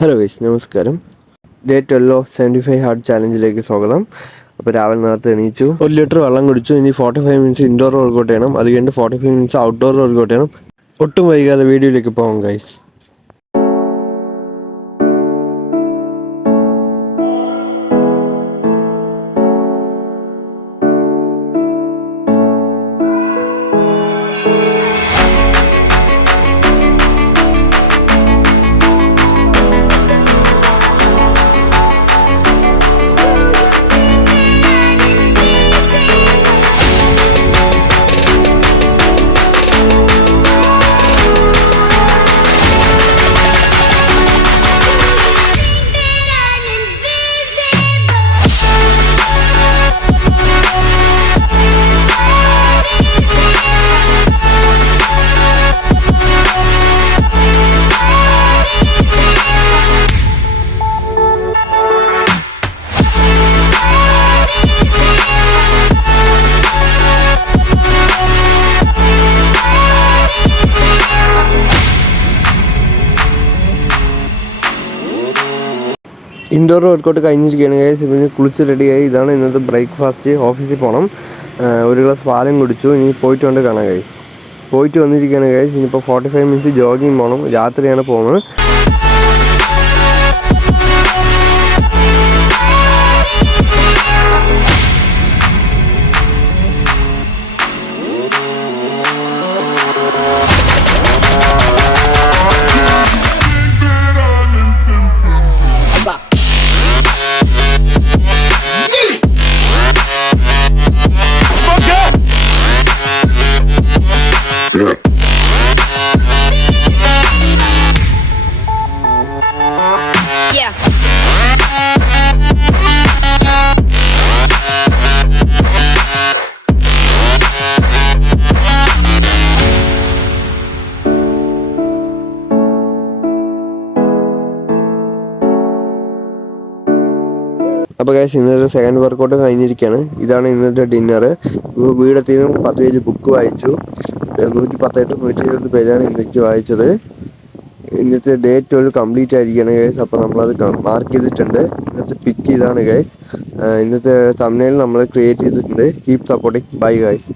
Hello guys, നമസ്കാരം. Day 12 of 75 hard ചാലഞ്ചിലേക്ക് സ്വാഗതം. അപ്പോൾ രാവിലെ നേരത്തെ എണീച്ചു, 1 ലിറ്റർ വെള്ളം കുടിച്ചു. ഇനി 45 മിനിറ്റ്സ് ഇൻഡോർ വർക്കൗട്ട് ചെയ്യണം. അത് കഴിഞ്ഞിട്ട് 45 മിനിറ്റ്സ് ഔട്ട്ഡോർ വർക്കൗട്ട് ചെയ്യണം. ഒട്ടും വൈകാതെ വീഡിയോയിലേക്ക് പോകാം ഗൈസ്. ഇൻഡോർ വർക്കൗട്ട് കഴിഞ്ഞിരിക്കുകയാണ് ഗൈസ്. പിന്നെ കുളിച്ച് റെഡിയായി. ഇതാണ് ഇന്നത്തെ ബ്രേക്ക്ഫാസ്റ്റ്. ഓഫീസിൽ പോകണം. 1 ഗ്ലാസ് പാലും കുടിച്ചു. ഇനി പോയിട്ട് കൊണ്ട് കാണാം ഗൈസ്. പോയിട്ട് വന്നിരിക്കുകയാണ് ഗൈസ്. ഇനിയിപ്പോൾ 45 മിനിറ്റ്സ് ജോഗിങ് പോകണം. രാത്രിയാണ് പോകുന്നത്. Yeah. അപ്പോൾ ഗൈസ്, ഇന്നത്തെ സെക്കൻഡ് വർക്കൗട്ട് കഴിഞ്ഞിരിക്കുകയാണ്. ഇതാണ് ഇന്നത്തെ ഡിന്നർ. വീടെത്തിയും 10 പേജ് ബുക്ക് വായിച്ചു. 110 120 പേജാണ് ഇന്നേക്ക് വായിച്ചത്. ഇന്നത്തെ ഡേ 12 കംപ്ലീറ്റ് ആയിരിക്കുകയാണ് ഗൈസ്. അപ്പോൾ നമ്മളത് മാർക്ക് ചെയ്തിട്ടുണ്ട്. ഇന്നത്തെ പിക്ക് ഇതാണ് ഗൈസ്. ഇന്നത്തെ തംബ്നെയിൽ നമ്മൾ ക്രിയേറ്റ് ചെയ്തിട്ടുണ്ട്. Keep supporting. Bye guys.